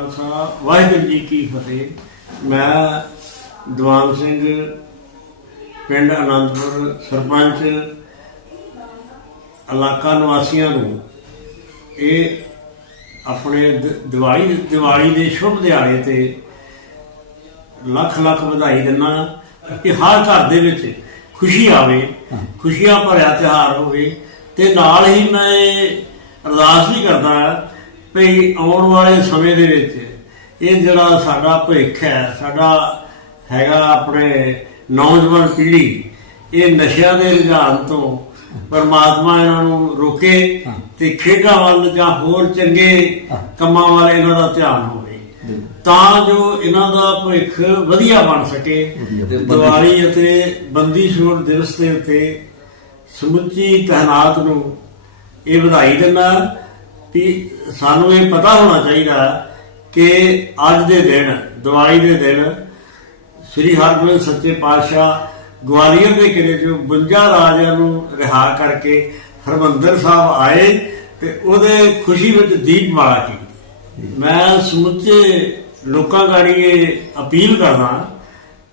ਖਾਲਸਾ, ਵਾਹਿਗੁਰੂ ਜੀ ਕੀ ਫਤਿਹ। ਮੈਂ ਦੀਵਾਨ ਸਿੰਘ, ਪਿੰਡ ਅਨੰਦਪੁਰ, ਸਰਪੰਚ, ਇਲਾਕਾ ਨਿਵਾਸੀਆਂ ਨੂੰ ਇਹ ਆਪਣੇ ਦੀਵਾਲੀ ਦੀਵਾਲੀ ਦੇ ਸ਼ੁਭ ਦਿਹਾੜੇ ਤੇ ਲੱਖ ਲੱਖ ਵਧਾਈ ਦਿੰਨਾ ਕਿ ਹਰ ਘਰ ਦੇ ਵਿੱਚ ਖੁਸ਼ੀ ਆਵੇ, ਖੁਸ਼ੀਆਂ ਭਰਿਆ ਤਿਹਾਰ ਹੋਵੇ ਤੇ ਨਾਲ ਹੀ ਮੈਂ ਅਰਦਾਸ ਵੀ ਕਰਦਾ ਵੀ ਆਉਣ ਵਾਲੇ ਸਮੇਂ ਦੇ ਵਿੱਚ ਇਹ ਜਿਹੜਾ ਸਾਡਾ ਭਵਿੱਖ ਹੈ ਸਾਡਾ ਹੈਗਾ ਆਪਣੇ ਨੌਜਵਾਨ ਪੀੜ੍ਹੀ ਇਹ ਨਸ਼ਿਆਂ ਦੇ ਰੁਝਾਨ ਤੋਂ ਪਰਮਾਤਮਾ ਇਹਨਾਂ ਨੂੰ ਰੋਕੇ ਤੇ ਖੇਡਾਂ ਵੱਲ ਜਾਂ ਹੋਰ ਚੰਗੇ ਕੰਮਾਂ ਵੱਲ ਇਹਨਾਂ ਦਾ ਧਿਆਨ ਹੋਵੇ। ਤਾਂ ਜੋ ਇਹਨਾਂ ਦਾ ਭਵਿੱਖ ਵਧੀਆ ਬਣ ਸਕੇ। ਦੀਵਾਲੀ ਅਤੇ ਬੰਦੀ ਛੋੜ ਦਿਵਸ ਦੇ ਉੱਤੇ ਸਮੁੱਚੀ ਤਹਿਨਾਤ ਨੂੰ ਇਹ ਵਧਾਈ ਦਿੰਦਾ। ਕਿ ਸਾਨੂੰ ਇਹ ਪਤਾ ਹੋਣਾ ਚਾਹੀਦਾ ਕਿ ਅੱਜ ਦੇ ਦਿਨ, ਦੀਵਾਲੀ ਦੇ ਦਿਨ, ਸ੍ਰੀ ਹਰਗੋਬਿੰਦ ਸੱਚੇ ਪਾਤਸ਼ਾਹ ਗਵਾਲੀਅਰ ਦੇ ਕਿਲੇ ਚੋਂ 52 ਰਾਜਿਆਂ ਨੂੰ ਰਿਹਾ ਕਰਕੇ ਹਰਮੰਦਰ ਸਾਹਿਬ ਆਏ ਤੇ ਉਹਦੇ ਖੁਸ਼ੀ ਵਿੱਚ ਦੀਪਮਾਲਾ ਕੀਤੀ। ਮੈਂ ਸਮੁੱਚੇ ਲੋਕਾਂ ਗਾੜੀ ਇਹ ਅਪੀਲ ਕਰਦਾ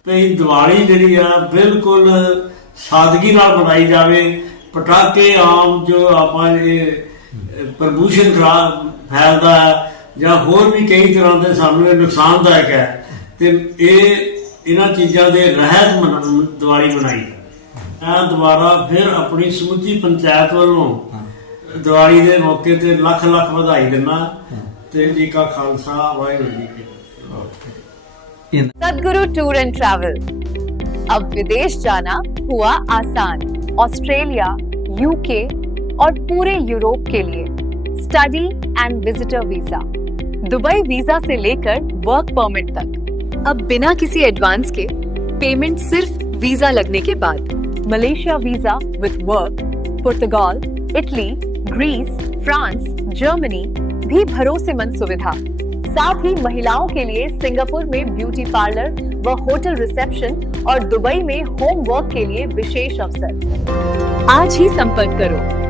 ਕਿ ਦੀਵਾਲੀ ਜਿਹੜੀ ਆ ਬਿਲਕੁਲ ਸਾਦਗੀ ਨਾਲ ਮਨਾਈ ਜਾਵੇ, ਪਟਾਕੇ ਆਮ ਜੋ ਆਪਾਂ ਇਹ ਪ੍ਰਦੂਸ਼ਣ ਖਰਾ- ਫੈਲਦਾ ਹੈ ਜਾਂ ਹੋਰ ਵੀ ਕਈ ਤਰ੍ਹਾਂ ਦੇ ਸਾਨੂੰ ਇਹ ਨੁਕਸਾਨਦਾਇਕ ਹੈ ਤੇ ਇਹ ਇਹਨਾਂ ਚੀਜ਼ਾਂ ਦੇ ਰਹਿਤ ਮਨ- ਦੀਵਾਲੀ ਮਨਾਈ ਮੈਂ ਦੁਬਾਰਾ ਫਿਰ ਆਪਣੀ ਸਮੁੱਚੀ ਪੰਚਾਇਤ ਵੱਲੋਂ ਦੀਵਾਲੀ ਦੇ ਮੌਕੇ ਤੇ ਲੱਖ ਲੱਖ ਵਧਾਈ ਦਿੰਦਾ ਤੇ ਜੀ ਕਾ ਖਾਲਸਾ ਵਾਹਿਗੁਰੂ ਜੀ ਕੀ ਫਤਿਹ सदगुरु टूर एंड ट्रैवल अब विदेश जाना हुआ आसान ऑस्ट्रेलिया यूके और पूरे यूरोप के लिए। Study and visitor visa Dubai visa से लेकर वर्क परमिट तक। अब बिना किसी एडवांस के पेमेंट सिर्फ़ वीज़ा लगने के बाद। Malaysia visa with work Portugal Italy Greece France Germany भी भरोसेमंद सुविधा। साथ ही महिलाओं के लिए सिंगापुर में ब्यूटी पार्लर व होटल रिसेप्शन और दुबई में होम वर्क के लिए विशेष अवसर। आज ही संपर्क करो।